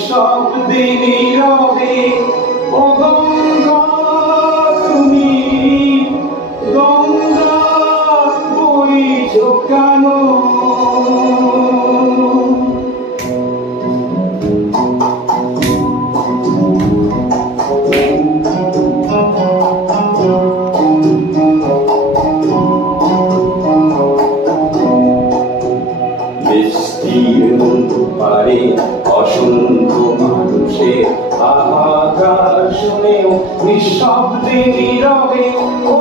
নিঃশব্দে নীরবে ও গঙ্গা তুমি গঙ্গা বইছ কেন? পারে অসংখ্য মানুষের হাহাকার শুনেও নিঃশব্দে নীরবে ও